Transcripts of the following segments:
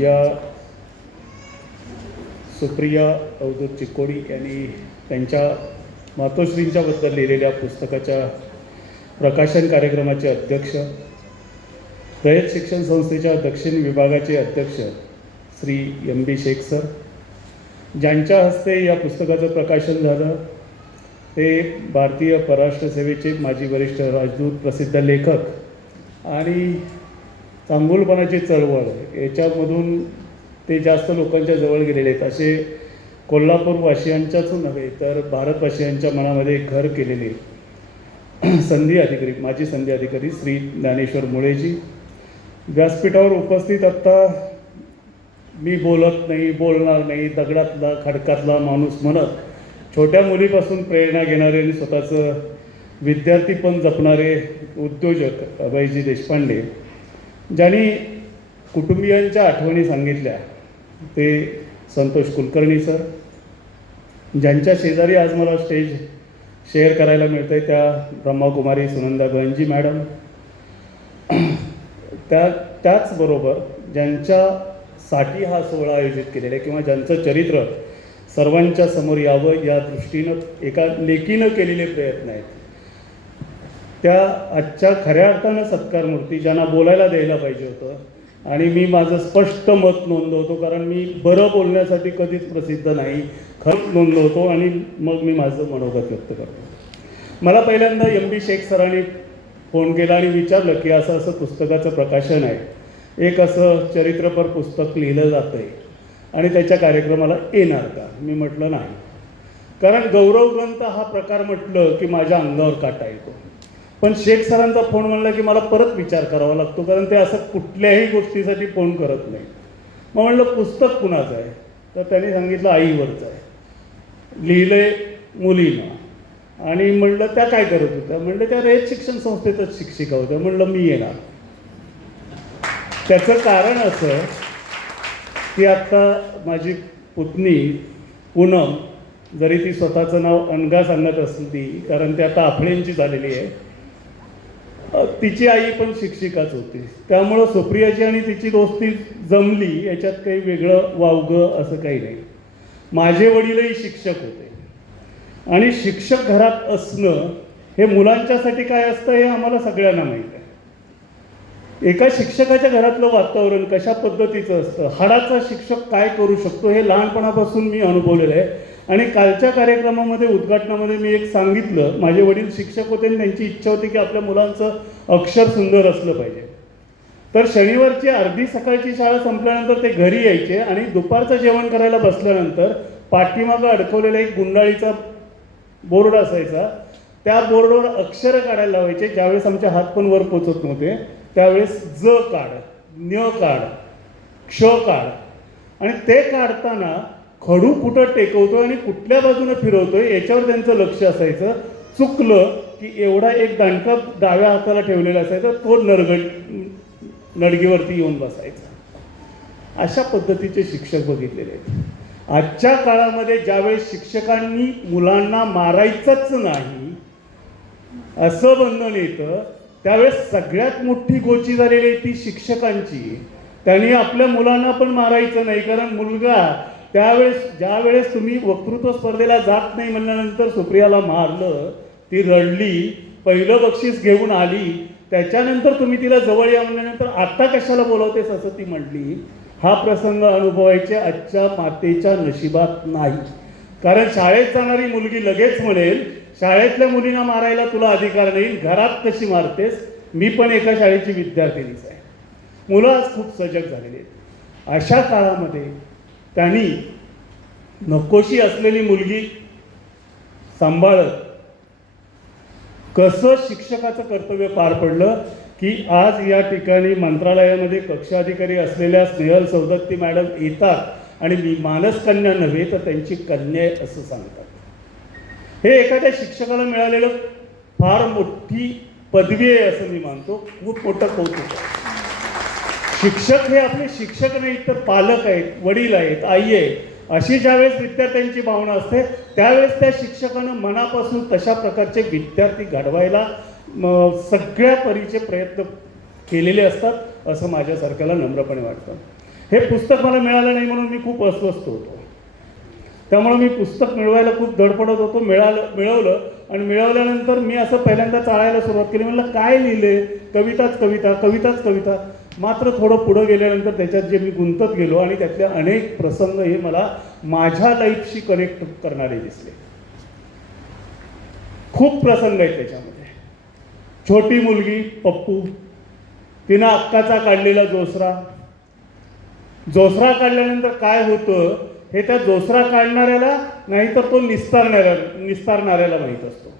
या सुप्रिया अवधूत चिकोडी यांनी त्यांच्या मातोश्रींच्याबद्दल लिहिलेल्या पुस्तकाच्या प्रकाशन कार्यक्रमाचे अध्यक्ष, रयत शिक्षण संस्थेच्या दक्षिण विभागाचे अध्यक्ष श्री MB शेख सर, ज्यांच्या हस्ते या पुस्तकाचं प्रकाशन झालं ते भारतीय परराष्ट्र सेवेचे माजी वरिष्ठ राजदूत, प्रसिद्ध लेखक आणि चांगुलपणाची चळवळ याच्यामधून ते जास्त लोकांच्या जवळ गेलेले आहेत, असे कोल्हापूरवासियांच्याच नव्हे तर भारतवासियांच्या मनामध्ये घर केलेले संधी अधिकारी, माजी संधी अधिकारी श्री ज्ञानेश्वर मुळेजी व्यासपीठावर उपस्थित. आत्ता मी बोलत नाही, बोलणार नाही, दगडातला खडकातला माणूस म्हणत छोट्या मुलीपासून प्रेरणा घेणारे आणि स्वतःचं विद्यार्थीपण जपणारे उद्योजक अभयजी देशपांडे, ज्यांनी कुटुंबियांच्या आठवणी सांगितल्या ते संतोष कुलकर्णी सर, ज्यांच्या शेजारी आज मला स्टेज शेअर करायला मिळतं आहे त्या ब्रह्माकुमारी सुनंदा गंजी मॅडम, त्याचबरोबर ज्यांच्यासाठी हा सोहळा आयोजित केलेला आहे किंवा ज्यांचं चरित्र सर्वांच्या समोर यावं या दृष्टीनं एका लेकीनं केलेले प्रयत्न आहेत, त्या आजच्या खऱ्या अर्थानं सत्कारमूर्ती, ज्यांना बोलायला द्यायला पाहिजे होतं. आणि मी माझं स्पष्ट मत नोंदवतो, कारण मी बरं बोलण्यासाठी कधीच प्रसिद्ध नाही, खरंच नोंदवतो आणि मग मी माझं मनोगत व्यक्त करतो. मला पहिल्यांदा MB शेख सरांनी फोन केला आणि विचारलं की असं असं पुस्तकाचं प्रकाशन आहे, एक असं चरित्रपर पुस्तक लिहिलं जातं आहे आणि त्याच्या कार्यक्रमाला येणार का? मी म्हटलं नाही, कारण गौरव ग्रंथ हा प्रकार म्हटलं की माझ्या अंगावर काटा येतो. पण शेख सरांचा फोन म्हणला की मला परत विचार करावा लागतो, कारण ते असं कुठल्याही गोष्टीसाठी फोन करत नाही. मग म्हणलं पुस्तक कुणाचं आहे? तर त्यांनी सांगितलं आईवरचं आहे, लिहिलंय मुलीनं. आणि म्हणलं त्या काय करत होत्या? म्हणलं त्या रयत शिक्षण संस्थेतच शिक्षिका होत्या. म्हणलं मी येणार. त्याचं कारण असं की आत्ता माझी पुतणी पूनम, जरी ती स्वतःचं नाव अनघा सांगत असली, कारण ती आता आपळेंची झालेली आहे, तिची आई पण शिक्षिकाच होती. त्यामुळं सुप्रियाची आणि तिची दोस्ती जमली, याच्यात काही वेगळं वावगं असं काही नाही. माझे वडीलही शिक्षक होते आणि शिक्षक घरात असणं हे मुलांच्यासाठी काय असतं हे आम्हाला सगळ्यांना माहीत आहे. एका शिक्षकाच्या घरातलं वातावरण कशा पद्धतीचं असतं, हाडाचा शिक्षक काय करू शकतो हे लहानपणापासून मी अनुभवलेलं आहे. आणि कालच्या कार्यक्रमामध्ये उद्घाटनामध्ये मी एक सांगितलं, माझे वडील शिक्षक होते आणि त्यांची इच्छा होती की आपल्या मुलांचं अक्षर सुंदर असलं पाहिजे. तर शनिवारची अर्धी सकाळची शाळा संपल्यानंतर ते घरी यायचे आणि दुपारचं जेवण करायला बसल्यानंतर पाठीमागं अडकवलेला एक गुंडाळीचा बोर्ड असायचा, त्या बोर्डवर अक्षरं काढायला लावायचे. ज्यावेळेस आमचे हात पण वर पोचत नव्हते त्यावेळेस ज काढ, न्य काढ, क्ष काढ, आणि ते काढताना खडू कुठं टेकवतोय आणि कुठल्या बाजूने फिरवतोय याच्यावर त्यांचं लक्ष असायचं. चुकलं की एवढा एक दांडका डाव्या हाताला ठेवलेला असायचा, तो नडगीवरती येऊन बसायचा. अशा पद्धतीचे शिक्षक बघितलेले आहेत. आजच्या काळामध्ये ज्यावेळेस शिक्षकांनी मुलांना मारायचंच नाही असं बंधन येतं, त्यावेळेस सगळ्यात मोठी गोची झालेली आहे ती शिक्षकांची. त्यांनी आपल्या मुलांना पण मारायचं नाही, कारण मुलगा ज्यावेळेस तुम्ही वक्तृत्व स्पर्धेला जात नाही म्हणल्यानंतर सुप्रियाला मारलं, ती रडली, पहिलं बक्षीस घेऊन आली, त्याच्यानंतर तुम्ही तिला जवळ या म्हणल्यानंतर आता कशाला बोलावतेस असं ती म्हटली. हा प्रसंग अनुभवायचे आजच्या मातेच्या नशिबात नाही. कारण शाळेत जाणारी मुलगी लगेच म्हणेल शाळेतल्या मुलींना मारायला तुला अधिकार नाही, घरात कशी मारतेस? मी पण एका शाळेची विद्यार्थिनीच आहे. मुलं आज खूप सजग झालेली आहेत. अशा काळामध्ये त्यांनी नकोशी असलेली मुलगी सांभाळत कसं शिक्षकाचं कर्तव्य पार पडलं की आज या ठिकाणी मंत्रालयामध्ये कक्षाधिकारी असलेल्या स्नेहल सौदत्ती मॅडम येतात आणि मी मानसकन्या नव्हे तर त्यांची कन्या आहे असं सांगतात. हे एखाद्या शिक्षकाला मिळालेलं फार मोठी पदवी आहे असं मी मानतो. खूप मोठं कौतुक आहे. शिक्षक हे आपले शिक्षक नाहीत तर पालक आहेत, वडील आहेत, आई आहे. अशी ज्यावेळेस विद्यार्थ्यांची भावना असते त्यावेळेस त्या शिक्षकानं मनापासून तशा प्रकारचे विद्यार्थी घडवायला सगळ्या परीचे प्रयत्न केलेले असतात असं माझ्यासारख्याला नम्रपणे वाटतं. हे पुस्तक मला मिळालं नाही म्हणून मी खूप अस्वस्थ होतो. त्यामुळे मी पुस्तक मिळवायला खूप धडपडत होतो. मिळवलं आणि मिळवल्यानंतर मी असं पहिल्यांदा चाळायला सुरुवात केली. म्हणलं काय लिहिले, कविताच कविता, कविताच कविता. मात्र थोडं पुढं गेल्यानंतर त्याच्यात जे मी गुंतत गेलो आणि त्यातले अनेक प्रसंग हे मला माझ्या लाईफशी कनेक्ट करणारे दिसले. खूप प्रसंग आहेत त्याच्यामध्ये. छोटी मुलगी पप्पू, तिनं अक्काचा काढलेला जोसरा काढल्यानंतर काय होतं हे त्या जोसरा काढणाऱ्याला नाहीतर तो निस्तारणाऱ्याला माहीत असतो.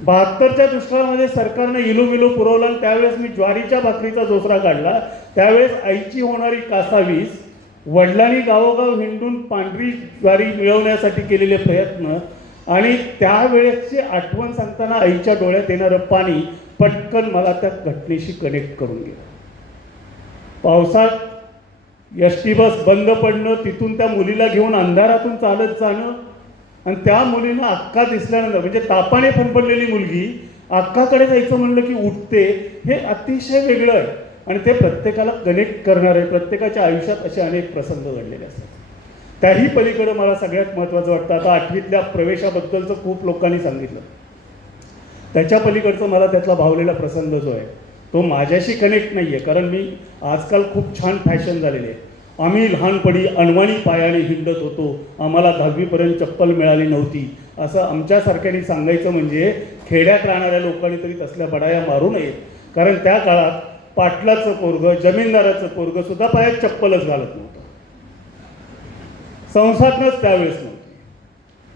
72च्या दुष्काळामध्ये सरकारनं इलोमिलो पुरवलं आणि त्यावेळेस मी ज्वारीच्या भाकरीचा जोसरा काढला. त्यावेळेस आईची होणारी कासावीस, वडिलांनी गावोगाव हिंडून पांढरी ज्वारी मिळवण्यासाठी केलेले प्रयत्न आणि त्यावेळेसची आठवण सांगताना आईच्या डोळ्यात येणारं पाणी पटकन मला त्या घटनेशी कनेक्ट करून गेलं. पावसात एसटी बस बंद पडणं, तिथून त्या मुलीला घेऊन अंधारातून चालत जाणं आणि त्या मुलीनं अक्का दिसल्यानंतर, म्हणजे तापाने फणफणलेली मुलगी अक्काकडे जायचं म्हणलं की उठते, हे अतिशय वेगळं आहे आणि ते प्रत्येकाला कनेक्ट करणार आहे. प्रत्येकाच्या आयुष्यात असे अनेक प्रसंग घडलेले असतात. त्याही पलीकडे मला सगळ्यात महत्त्वाचं वाटतं, आता 8वीतल्या प्रवेशाबद्दलचं खूप लोकांनी सांगितलं, त्याच्या पलीकडचं मला त्यातला भावलेला प्रसंग जो आहे तो माझ्याशी कनेक्ट नाही आहे. कारण मी आजकाल खूप छान फॅशन झालेली आहे. आम्ही लहानपणी अनवाणी पायाने हिंडत होतो, आम्हाला 10वीपर्यंत चप्पल मिळाली नव्हती, असं आमच्यासारख्याने सांगायचं म्हणजे खेड्यात राहणाऱ्या लोकांनी तरी तसल्या बडाया मारू नयेत. कारण त्या काळात पाटलाचं पोरगं, जमीनदाराचं पोरगं सुद्धा पायात चप्पलच घालत नव्हतं. संसाधनच त्यावेळेस नव्हती.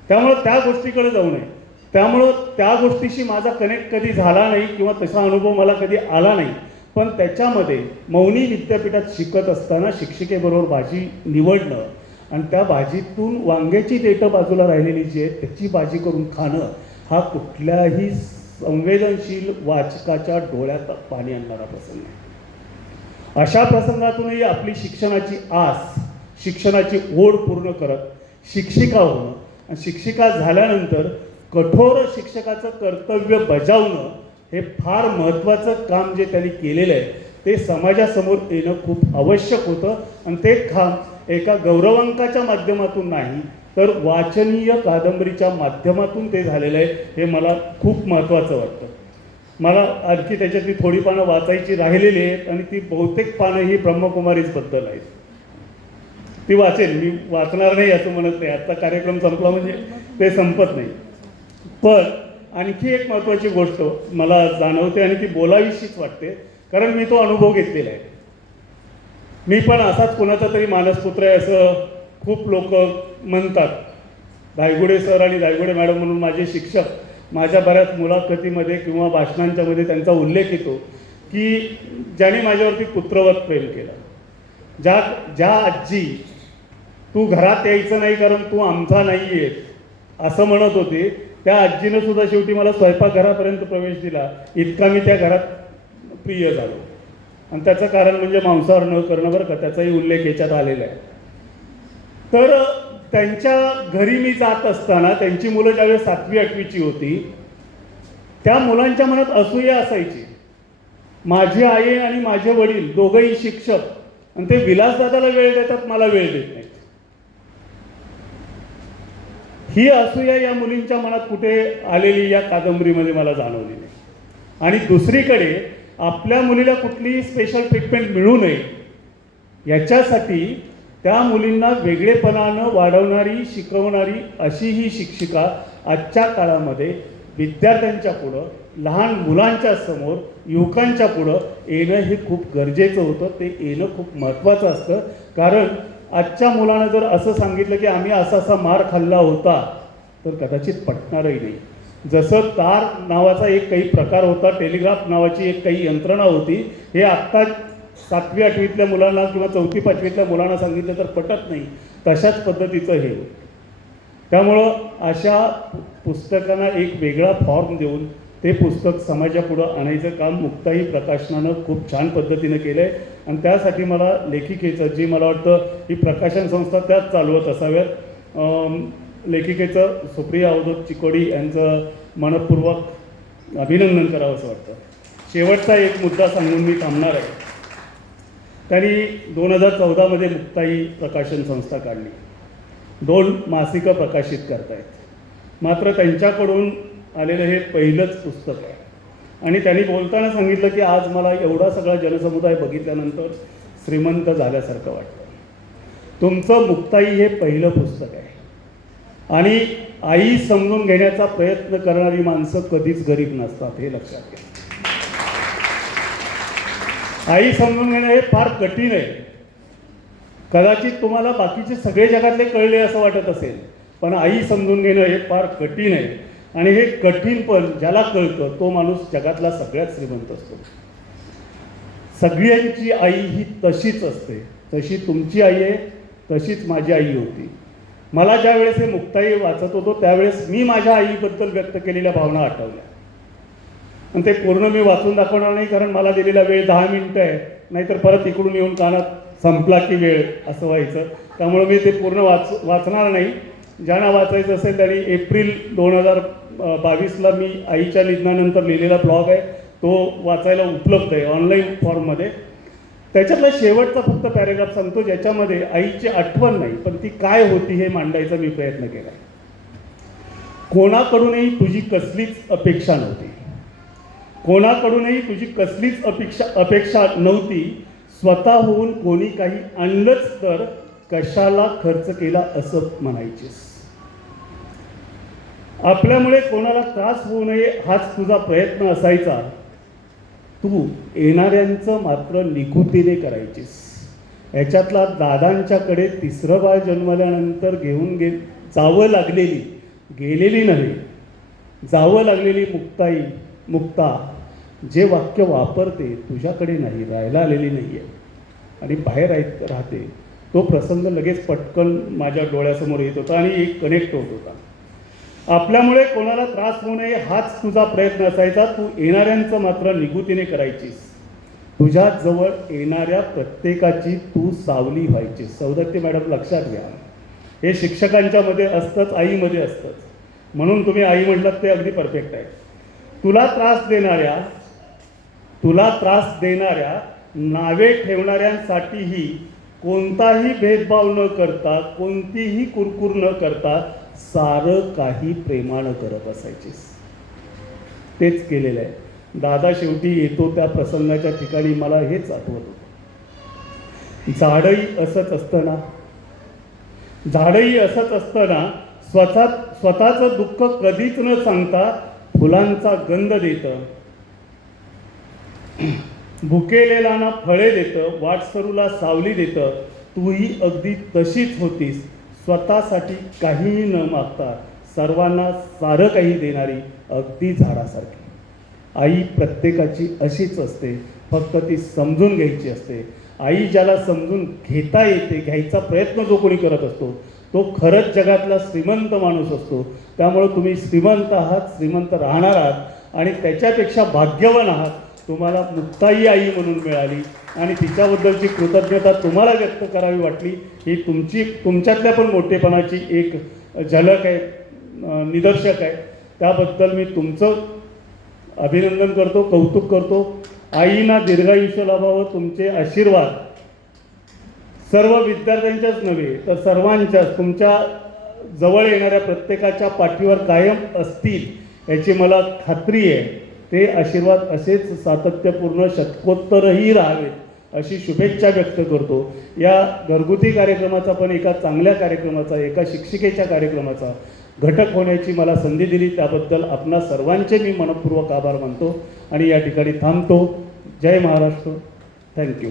त्यामुळं त्या गोष्टीकडे जाऊ नये. त्यामुळं त्या गोष्टीशी माझा कनेक्ट कधी झाला नाही किंवा तसा अनुभव मला कधी आला नाही. पण त्याच्यामध्ये मौनी विद्यापीठात शिकत असताना शिक्षिकेबरोबर भाजी निवडणं आणि त्या भाजीतून वांग्याची देठं बाजूला राहिलेली जी आहे त्याची भाजी करून खाणं, हा कुठल्याही संवेदनशील वाचकाच्या डोळ्यात पाणी आणणारा प्रसंग आहे. अशा प्रसंगातूनही आपली शिक्षणाची आस, शिक्षणाची ओढ पूर्ण करत शिक्षिका होणं आणि शिक्षिका झाल्यानंतर कठोर शिक्षकाचं कर्तव्य बजावणं, हे फार महत्त्वाचं काम जे त्यांनी केलेलं आहे ते समाजासमोर येणं खूप आवश्यक होतं. आणि ते काम एका गौरवांकाच्या माध्यमातून नाही तर वाचनीय कादंबरीच्या माध्यमातून ते झालेलं आहे, हे मला खूप महत्त्वाचं वाटतं. मला आणखी त्याच्यातली थोडी पानं वाचायची राहिलेली आहेत आणि ती बहुतेक पानं ही ब्रह्मकुमारीजबद्दल आहेत. ती वाचेल, मी वाचणार नाही असं म्हणत नाही. आजचा कार्यक्रम संपला म्हणजे ते संपत नाही. पण आणखी एक महत्त्वाची गोष्ट मला जाणवते आणि ती बोलावीशीच वाटते, कारण मी तो अनुभव घेतलेला आहे. मी पण असाच कोणाचा तरी मानसपुत्र आहे असं खूप लोक म्हणतात. धायगुडे सर आणि धायगुडे मॅडम म्हणून माझे शिक्षक, माझ्या बऱ्याच मुलाखतीमध्ये किंवा भाषणांच्या मध्ये त्यांचा उल्लेख येतो की ज्याने माझ्यावरती पुत्रवत प्रेम केलं. ज्या आजी तू घरात यायचं नाही कारण तू आमचा नाही आहे असं म्हणत होते, त्या आजीनं सुद्धा शेवटी मला स्वयंपाकघरापर्यंत प्रवेश दिला, इतका मी त्या घरात प्रिय झालो. आणि त्याचं कारण म्हणजे मांसाहार न करणं, बरं का, त्याचाही उल्लेख याच्यात आलेला आहे. तर त्यांच्या घरी मी जात असताना त्यांची मुलं ज्यावेळेस 7वी 8वीची होती, त्या मुलांच्या मनात असूया असायची. माझी आई आणि माझे वडील दोघंही शिक्षक आणि ते विलासदादाला वेळ देतात, मला वेळ देत नाहीत. ही असूया या मुलींच्या मनात कुठे आलेली या कादंबरीमध्ये मला जाणवली नाही. आणि दुसरीकडे आपल्या मुलीला कुठलीही स्पेशल ट्रीटमेंट मिळू नये याच्यासाठी त्या मुलींना वेगळेपणानं वाढवणारी, शिकवणारी अशी ही शिक्षिका आजच्या काळामध्ये विद्यार्थ्यांच्या पुढं, लहान मुलांच्या समोर, युवकांच्या पुढं येणं हे खूप गरजेचं होतं. ते येणं खूप महत्त्वाचं असतं. कारण आजच्या मुलानं जर असं सांगितलं की आम्ही असा असा मार खाल्ला होता तर कदाचित पटणारही नाही. जसं तार नावाचा एक काही प्रकार होता, टेलिग्राफ नावाची एक काही यंत्रणा होती, हे आत्ता 7वी 8वीतल्या मुलांना किंवा 4थी 5वीतल्या मुलांना सांगितलं तर पटत नाही. तशाच पद्धतीचं हे होतं. त्यामुळं अशा पुस्तकांना एक वेगळा फॉर्म देऊन ते पुस्तक समाजापुढं आणायचं काम मुक्ताई प्रकाशनानं खूप छान पद्धतीनं केलं आहे. आणि त्यासाठी मला लेखिकेचं, जी मला वाटतं ही प्रकाशन संस्था त्याच चालवत असाव्यात, लेखिकेचं सुप्रिया अवधूत चिकोडी यांचं मनपूर्वक अभिनंदन करावं असं वाटतं. शेवटचा एक मुद्दा सांगून मी थांबणार आहे. त्यांनी 2014मध्ये मुक्ताई प्रकाशन संस्था काढली. 2 मासिकं प्रकाशित करतायत. मात्र त्यांच्याकडून आलेलं हे पहिलंच पुस्तक आहे. आणि त्यांनी बोलताना सांगितलं की आज मला एवढा सगळा जनसमुदाय बघितल्यानंतर श्रीमंत झाल्यासारखं वाटतं. तुमचं मुक्ताई हे पहिलं पुस्तक आहे. आणि आई समजून घेण्याचा प्रयत्न करणारी माणसं कधीच गरीब नसतात, हे लक्षात घ्या. आई समजून घेणं हे फार कठीण आहे. कदाचित तुम्हाला बाकीचे सगळे जगातले कळले असं वाटत असेल, पण आई समजून घेणं हे फार कठीण आहे. आणि हे कठीण पण ज्याला कळतं तो माणूस जगातला सगळ्यात श्रीमंत असतो. सगळ्यांची आई ही तशीच असते. तशी तुमची आई आहे, तशीच माझी आई होती. मला ज्या वेळेस हे मुक्ताई वाचत होतो त्यावेळेस मी माझ्या आईबद्दल व्यक्त केलेल्या भावना आठवल्या. आणि ते पूर्ण मी वाचून दाखवणार नाही, कारण मला दिलेला वेळ 10 मिनिटं आहे. नाहीतर परत इकडून येऊन कानात संपला की वेळ असं व्हायचं. त्यामुळे मी ते पूर्ण वाचणार नाही. ज्यांना वाचायचं असेल त्यांनी एप्रिल 2022ला मी आईच्या निधनानंतर लिहिलेला ब्लॉग आहे, तो वाचायला उपलब्ध आहे ऑनलाईन फॉर्ममध्ये. त्याच्यातला शेवटचा फक्त पॅरेग्राफ सांगतो, ज्याच्यामध्ये आईची आठवण नाही पण ती काय होती हे मांडायचा मी प्रयत्न केला. कोणाकडूनही तुझी कसलीच अपेक्षा नव्हती. कोणाकडूनही तुझी कसलीच अपेक्षा नव्हती. स्वतःहून कोणी काही आणलंच तर कशाला खर्च केला असं म्हणायचीस. आपल्यामुळे कोणाला त्रास होऊ नये हाच तुझा प्रयत्न असायचा. तू येणाऱ्यांचं मात्र निगुतीने करायचीस. याच्यातला दादांच्याकडे 3रं बाळ जन्मल्यानंतर घेऊन जावं लागलेली, गेलेली नव्हे, जावं लागलेली मुक्ता जे वाक्य वापरते तुझ्याकडे नाही, राहायला आलेली नाही आहे आणि बाहेर राहते, तो प्रसंग लगेच पटकन माझ्या डोळ्यासमोर येत होता आणि एक कनेक्ट होत होता. आपल्यामुळे कोणाला त्रास होऊ नये हाच तुझा प्रयत्न असायचा. तू येणाऱ्यांचं मात्र निगुतीने करायचीस. तुझ्या जवळ येणाऱ्या प्रत्येकाची तू सावली व्हायचीस. सौदत्ती मॅडम लक्षात घ्या, हे शिक्षकांच्यामध्ये असतंच, आईमध्ये असतंच. म्हणून तुम्ही आई म्हटलात ते अगदी परफेक्ट आहे. तुला त्रास देणाऱ्या नावे ठेवणाऱ्यांसाठीही कोणताही भेदभाव न करता, कोणतीही कुरकुर न करता सारं काही प्रेमानं करत असायचीस. तेच केलेलं आहे. दादा शेवटी येतो त्या प्रसंगाच्या ठिकाणी मला हेच आठवत होतं. झाडही असंच असतं ना, स्वतःचं दुःख कधीच न सांगता फुलांचा गंध देतं, भुकेलेला फळे देतं, वाटसरूला सावली देतं. तूही अगदी तशीच होतीस. स्वतःसाठी काहीही न मागता सर्वांना सारं काही देणारी, अगदी झाडासारखी. आई प्रत्येकाची अशीच असते, फक्त ती समजून घ्यायची असते. आई ज्याला समजून घेता येते, घ्यायचा प्रयत्न जो कोणी करत असतो तो खरंच जगातला श्रीमंत माणूस असतो. त्यामुळे तुम्ही श्रीमंत आहात, श्रीमंत राहणार आहात आणि त्याच्यापेक्षा भाग्यवान आहात. तुम्हाला मुक्ताई आई म्हणून मिळाली आणि तिच्याबद्दलची कृतज्ञता तुम्हाला व्यक्त करावी वाटली. ही तुमच्यातल्या पण मोठेपणाची एक झलक आहे, निदर्शक आहे. त्याबद्दल मी तुमचं अभिनंदन करतो, कौतुक करतो. आईना दीर्घायुष्य लाभावं. तुमचे आशीर्वाद सर्व विद्यार्थ्यांच्याच नव्हे तर सर्वांच्याच, तुमच्या जवळ येणाऱ्या प्रत्येकाच्या पाठीवर कायम असतील याची मला खात्री आहे. ते आशीर्वाद असेच सातत्यपूर्ण शतकोत्तरही राहावेत अशी शुभेच्छा व्यक्त करतो. या घरगुती कार्यक्रमाचा पण एका चांगल्या कार्यक्रमाचा, एका शिक्षिकेच्या कार्यक्रमाचा घटक होण्याची मला संधी दिली, त्याबद्दल आपणा सर्वांचे मी मनपूर्वक आभार मानतो आणि या ठिकाणी थांबतो. जय महाराष्ट्र. थँक्यू.